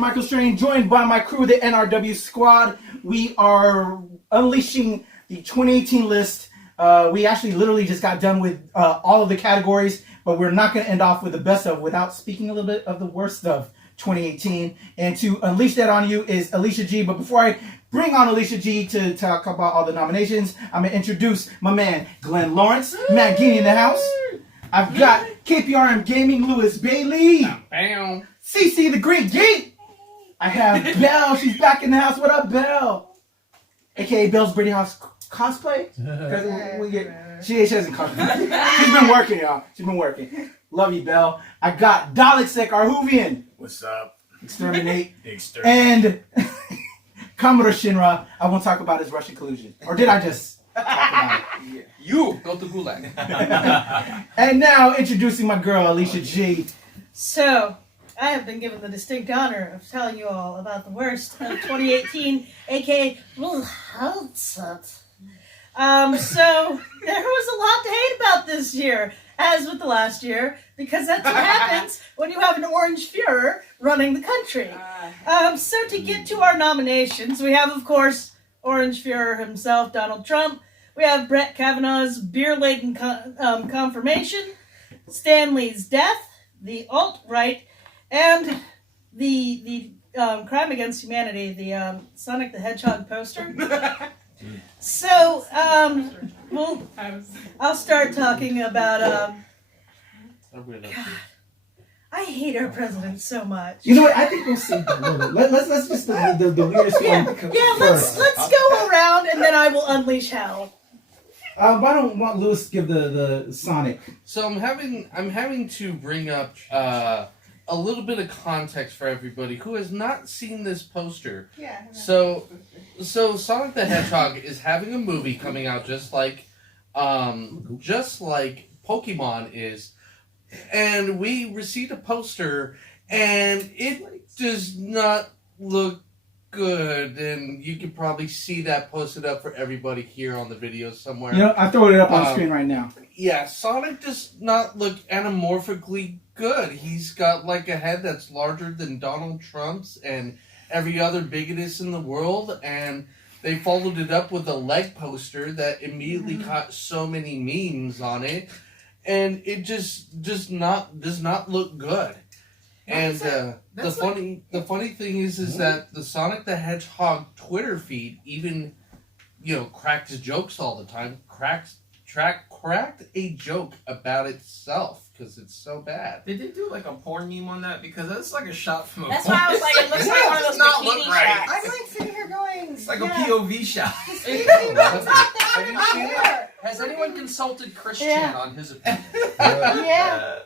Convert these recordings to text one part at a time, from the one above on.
Michael Strain, joined by my crew, the NRW Squad. We are unleashing the 2018 list. We actually literally just got done with all of the categories, but we're not going to end off with the best of without speaking a little bit of the worst of 2018. And to unleash that on you is Alicia G. But before I bring on Alicia G to talk about all the nominations, I'm going to introduce my man, Glenn Lawrence, Matt Guinea in the house. I've got KPRM Gaming, Lewis Bailey. Bam. CC the Great Geek. I have Belle. She's back in the house. What up, Belle? AKA Belle's Brady House cosplay. She hasn't cosplayed. She's been working, y'all. She's been working. Love you, Belle. I got Dalek Arhuvian. What's up? Exterminate. And Commodore Shinra. I won't talk about his Russian collusion. Or did I just talk about it? You go to Gulag. And now introducing my girl, Alicia G. So, I have been given the distinct honor of telling you all about the worst of 2018, aka So, there was a lot to hate about this year, as with the last year, because that's what happens when you have an orange Führer running the country. So to get to our nominations, we have, of course, Orange Führer himself, Donald Trump. We have Brett Kavanaugh's beer-laden confirmation, Stanley's death, the alt-right, and the crime against humanity, the Sonic the Hedgehog poster. So, well, I'll start talking about, God, I hate our president so much. You know what? I think we'll save that a little bit. Let's just the weirdest one. Yeah, let's go around and then I will unleash hell. Why don't want Lewis give the Sonic? So I'm having to bring up a little bit of context for everybody who has not seen this poster. Yeah. So Sonic the Hedgehog is having a movie coming out just like Pokemon is, and we received a poster and it does not look good, and you can probably see that posted up for everybody here on the video somewhere. You know, I'm throwing it up on the screen right now. Yeah, Sonic does not look anamorphically good. He's got like a head that's larger than Donald Trump's and every other bigotess in the world, and they followed it up with a leg poster that immediately caught so many memes on it, and it just does not look good. And the funny thing is that the Sonic the Hedgehog Twitter feed even, cracked jokes all the time. Cracked a joke about itself because it's so bad. Did they do like a porn meme on that? Because that's like a shot from a That's porn. why I was like, it looks like one of those not bikini look right. shots. I'm like sitting here going. It's like a POV shot. Have you seen it? Has anyone consulted Chris Chan on his opinion? Yeah.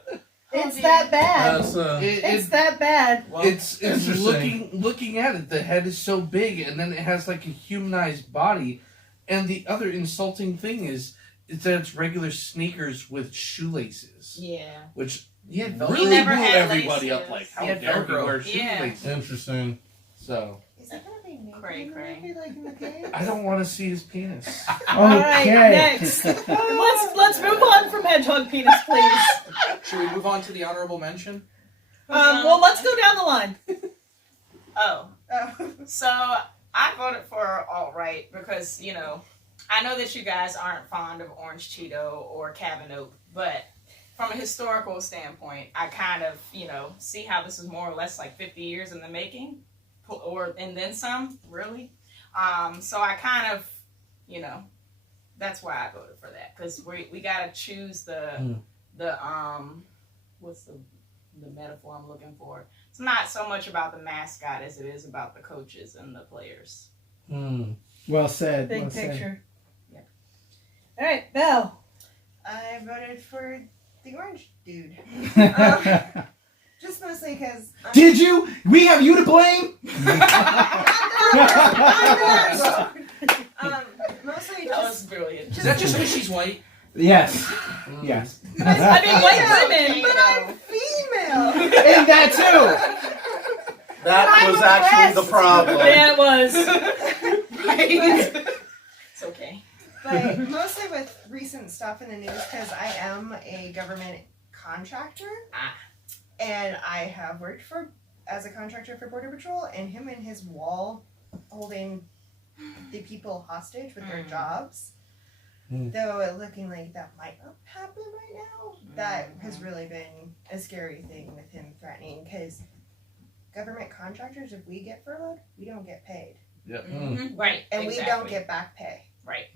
It's that bad. It's that bad. Well, It's looking at it. The head is so big, and then it has like a humanized body. And the other insulting thing is that it's regular sneakers with shoelaces. Yeah. Which yeah, really never blew had everybody laces. up. Like, how Yeah, dare you Velcro. wear Yeah. shoelaces? Interesting. So Is that gonna be naked Cray, in the cray. movie, like in the game? I don't want to see his penis. All right, Okay. next. Let's move on from hedgehog penis, please. Should we move on to the honorable mention? Well, let's go down the line. Oh. So I voted for alt-right because, I know that you guys aren't fond of Orange Cheeto or Kavanaugh, but from a historical standpoint, I kind of, see how this is more or less like 50 years in the making, and then some, really. So I kind of, that's why I voted for that, because we got to choose the what's the metaphor I'm looking for? It's not so much about the mascot as it is about the coaches and the players. Well said. Big well said. picture. Yeah. All right, Belle. I voted for the orange dude. Just mostly because. Did you? We have you to blame? Mostly That was just. brilliant. Is that just because she's white? Yes. Yes. I mean, white women. But I'm female. And that too. That was actually the problem. Yeah, it was. It's okay. But mostly with recent stuff in the news because I am a government contractor. Ah. And I have worked for as a contractor for Border Patrol, and him and his wall holding the people hostage with their jobs. Though it looking like that might not happen right now, that has really been a scary thing with him threatening, because government contractors, if we get furloughed, we don't get paid. Yep. Right. And we exactly. don't get back pay. Right.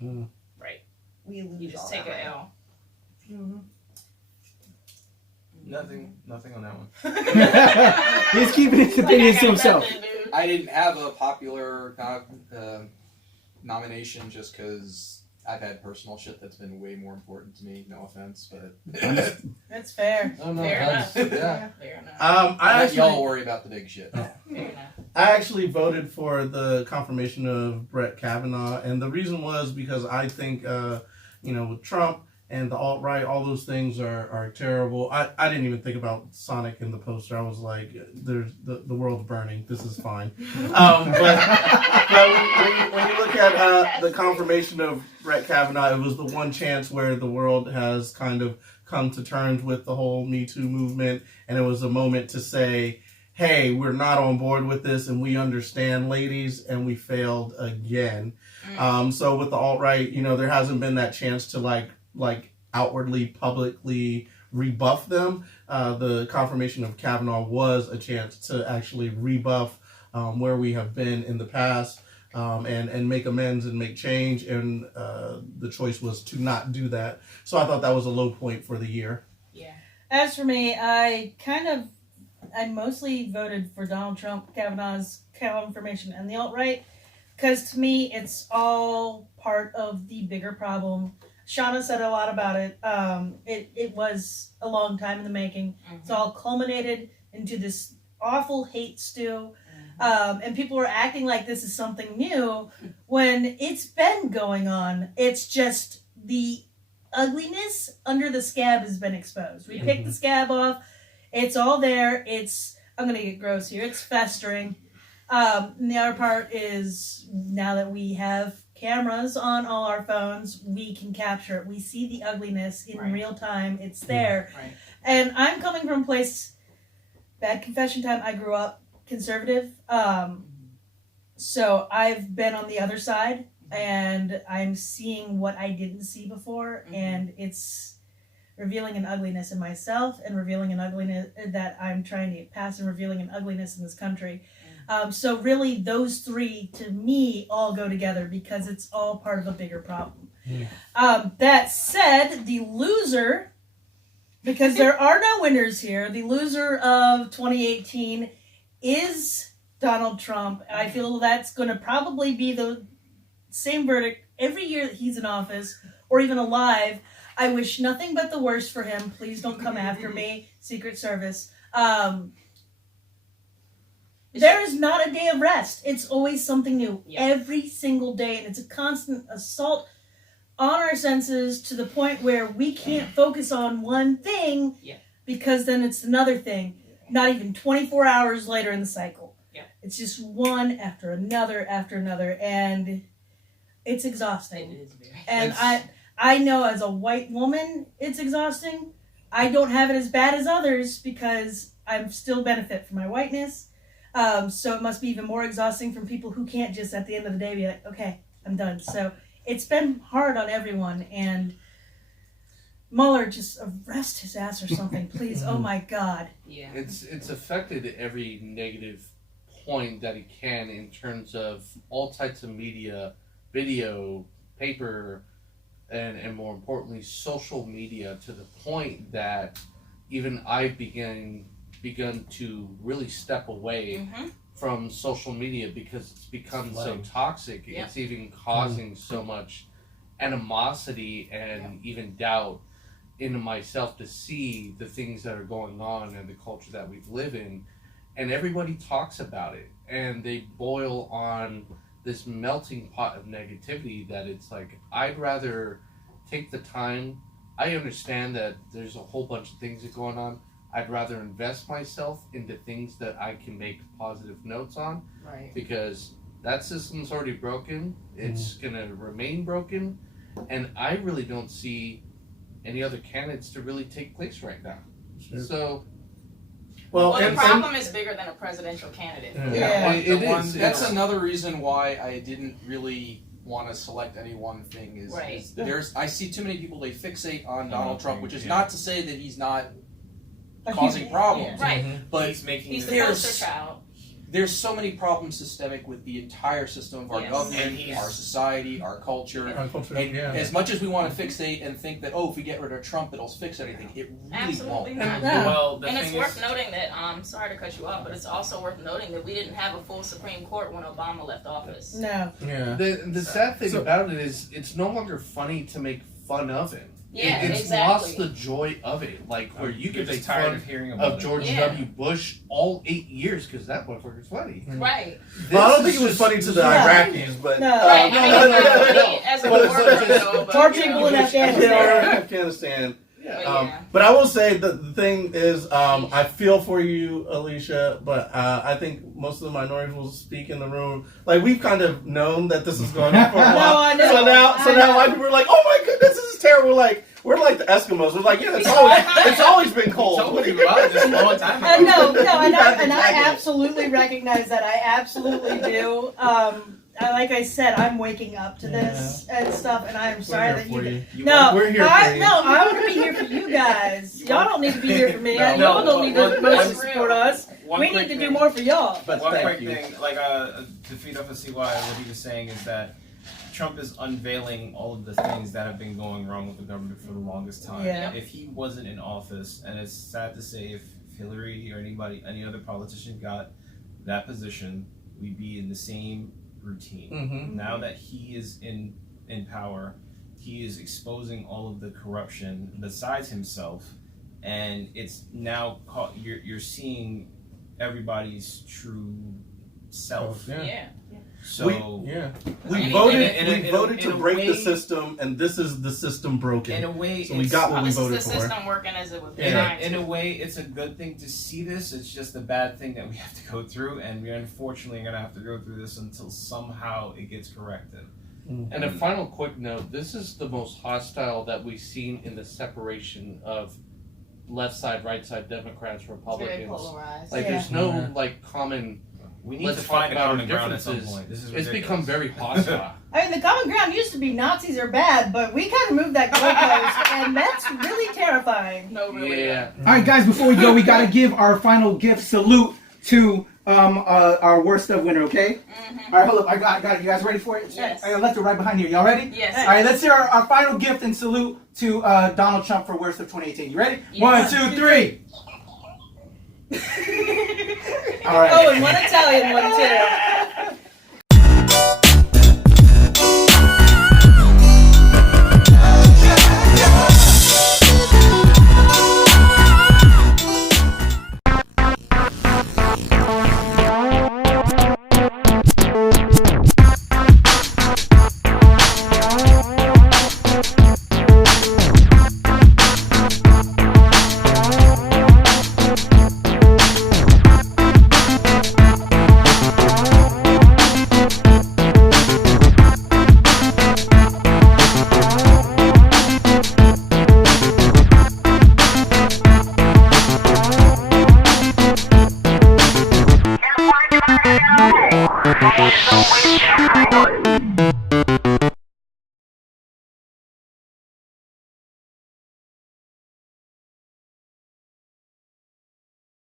Right. We lose You just all take that an money. L. Nothing on that one. He's keeping his opinions to himself. I didn't have a popular nomination just because I've had personal shit that's been way more important to me. No offense, but That's fair. Oh, no, Fair that's- enough. yeah. Fair enough. I let y'all actually, worry about the big shit. Fair enough. I actually voted for the confirmation of Brett Kavanaugh, and the reason was because I think, with Trump and the alt-right, all those things are terrible. I didn't even think about Sonic in the poster. I was like, there's the world's burning. This is fine. But when you look at the confirmation of Brett Kavanaugh, it was the one chance where the world has kind of come to terms with the whole Me Too movement, and it was a moment to say, hey, we're not on board with this, and we understand, ladies, and we failed again. So with the alt-right, there hasn't been that chance to like outwardly, publicly rebuff them. The confirmation of Kavanaugh was a chance to actually rebuff where we have been in the past, and make amends and make change, and the choice was to not do that. So I thought that was a low point for the year. Yeah. As for me, I mostly voted for Donald Trump, Kavanaugh's confirmation, and the alt-right, because to me, it's all part of the bigger problem. Shauna said a lot about it. It was a long time in the making. It's all culminated into this awful hate stew. And people were acting like this is something new when it's been going on. It's just the ugliness under the scab has been exposed. We picked the scab off. It's all there. I'm going to get gross here. It's festering. And the other part is now that we have cameras on all our phones, we can capture it. We see the ugliness in real time. It's there. Right. And I'm coming from a place, bad confession time, I grew up conservative. So I've been on the other side, and I'm seeing what I didn't see before, and it's revealing an ugliness in myself and revealing an ugliness that I'm trying to get past, and revealing an ugliness in this country. So really, those three, to me, all go together because it's all part of a bigger problem. That said, the loser, because there are no winners here, the loser of 2018 is Donald Trump. I feel that's going to probably be the same verdict every year that he's in office or even alive. I wish nothing but the worst for him. Please don't come after me, Secret Service. There is not a day of rest. It's always something new every single day, and it's a constant assault on our senses to the point where we can't focus on one thing because then it's another thing. Not even 24 hours later in the cycle. It's just one after another, and it's exhausting. It is very. And I know as a white woman, it's exhausting. I don't have it as bad as others because I still benefit from my whiteness. So it must be even more exhausting from people who can't just at the end of the day be like, okay, I'm done. So it's been hard on everyone, and Mueller, just arrest his ass or something, please. Oh my God. Yeah. It's affected every negative point that he can in terms of all types of media, video, paper, and more importantly, social media, to the point that even I've begun to really step away from social media because it's become so toxic. Yeah. It's even causing so much animosity and even doubt into myself to see the things that are going on and the culture that we live in. And everybody talks about it, and they boil on this melting pot of negativity that it's like, I'd rather take the time. I understand that there's a whole bunch of things that are going on. I'd rather invest myself into things that I can make positive notes on, Right. because that system's already broken. It's going to remain broken, and I really don't see any other candidates to really take place right now. Sure. So Well, the and- problem is bigger than a presidential candidate. Yeah. It is. That's It's- another reason why I didn't really want to select any one thing. Is Right. I see too many people, they fixate on I Donald don't Trump, think- which is yeah. not to say that he's not A causing huge- problems, Right. but he's making He's the There's- poster child. there's so many problems systemic with the entire system of our Yes. government, And he's- our society, our culture. Our culture, And yeah. as much as we want to fixate and think that, oh, if we get rid of Trump, it'll fix anything, it really Absolutely won't. not. No. Well, the And it's thing worth is, noting that, sorry to cut you off, but it's also worth noting that we didn't have a full Supreme Court when Obama left office. No. Yeah. The sad thing So- about it is it's no longer funny to make fun of him. Yeah, It's exactly. lost the joy of it. Like where you you're could make just tired fun of hearing about of it. George Yeah. W. Bush all 8 years because that motherfucker's funny. Right. Well, I don't This think it was is funny just- to the No. Iraqis, but No. Right. I mean, it's not funny as a But- war criminal, but, Or you people know, in Yeah, Afghanistan. Afghanistan. Yeah. But yeah. But I will say that the thing is, I feel for you, Alicia, but I think most of the minorities will speak in the room. Like, we've kind of known that this is going on for a No, while. I know. So now I know. white people are like, oh my goodness, this is terrible. We're like the Eskimos. We're like, yeah, it's always been cold. told you about this a long time ago. No, and I Exactly. absolutely recognize that. I absolutely do. Like I said, I'm waking up to this and stuff, and I'm sorry that you. No, We're here for I you. want to be here for you guys. Y'all don't need to be here for me. No, Y'all don't need to one- mostly one- support us. One We quick need to do thing- more for y'all. But One thank quick you. thing, to feed off of CY, what he was saying is that Trump is unveiling all of the things that have been going wrong with the government for the longest time. Yeah. If he wasn't in office, and it's sad to say, if Hillary or any other politician got that position, we'd be in the same routine. Mhm. Now that he is in power, he is exposing all of the corruption besides himself, and it's now you're seeing everybody's true self. Yeah. Yeah. So We In voted to a break the way- system, and this is the system broken. in a way, So we it's- got what we This is voted the for. system working as it was Yeah. designed in to. a way, it's a good thing to see this. It's just a bad thing that we have to go through, and we're unfortunately going to have to go through this until somehow it gets corrected. And a final quick note: this is the most hostile that we've seen in the separation of left side, right side, Democrats, Very Republicans. polarized. Like, Yeah. there's no Yeah. like common. We need Let's to talk find a about our common ground at some differences. point. This is It's ridiculous. become very hostile. I mean, the common ground used to be Nazis are bad, but we kind of moved that goalpost, and that's really terrifying. No, really. Yeah. All right, guys. Before we go, we gotta give our final gift salute to our worst of winner. Okay. Mm-hmm. All right, hold up. I got it. You guys ready for it? Yes. I left it right behind here. Y'all ready? Yes. All right. Let's hear our final gift and salute to Donald Trump for worst of 2018. You ready? Yes. 1, 2, 3. All right. Oh, and one Italian one too.